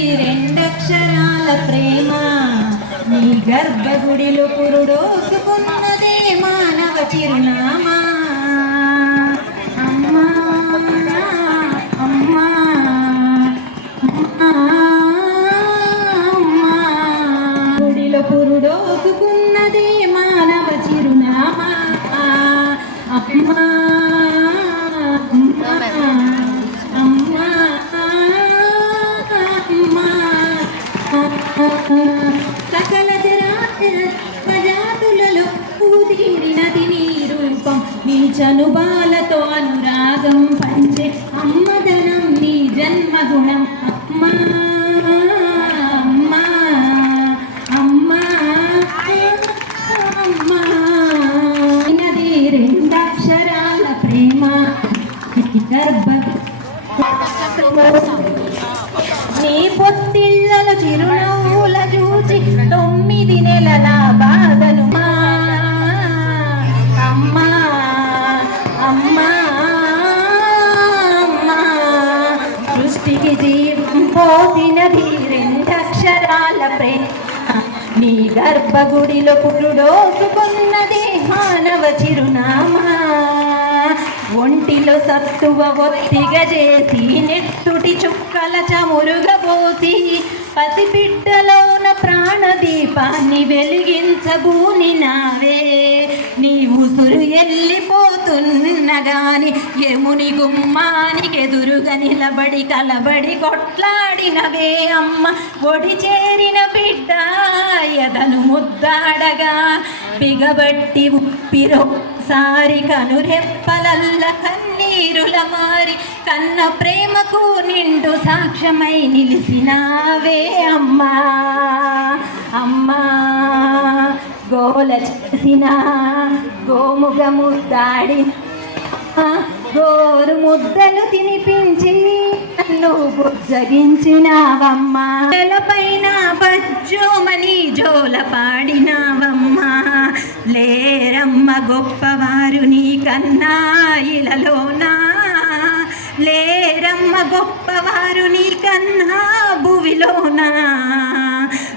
రెండక్షరాల ప్రేమ. నీ గర్భగుడిలో పురుడోసుకున్నదే మానవ చిరునామా. అమ్మా అమ్మా అమ్మా గుడిలో పురుడోసుకున్నదే సకల ప్రజాతులలో పూదీరినది నీ రూపం నీ చనుబాలతో అనురాగం పంచే అమ్మదనం నీ జన్మగుణం. అమ్మా అమ్మా అమ్మా అమ్మా. నది రెండక్షరాల ప్రేమ. గర్భ నీ పొత్తిళ్ళల చిరునవ్వుల అక్షరాల ప్రేమ. నీ గర్భగుడిలో పురుడోసుకున్నది మానవ చిరునామా. ఒంటిలో సత్తువ ఒత్తిగా చేసి నెత్తుటి చుక్కల చమురుగబోసి పసిబిడ్డలోన ప్రాణదీపాన్ని వెలిగించబూని నావే ఉసురు వెళ్ళిపోతున్నగాని యముని గుమ్మానికి ఎదురుగా నిలబడి కలబడి కొట్లాడినవే అమ్మ. ఒడి చేరిన బిడ్డ ఎదను ముద్దాడగా. బిగబట్టి ఉప్పిరో సారి కనురెప్పలల్ల కన్నీరుల మారి కన్న ప్రేమకు నిండు సాక్ష్యమై నిలిసినావే అమ్మా. అమ్మా. గోల చేసిన గోముగ ముద్దాడిన గోరు ముద్దలు తినిపించి నన్ను బుజ్జగించినావమ్మా. పైన బజ్జోమని జోల పాడినావమ్మా. లేరమ్మ గొప్పవారు నీకన్నా ఇలలోనా? లేరమ్మ గొప్పవారు నీ కన్నా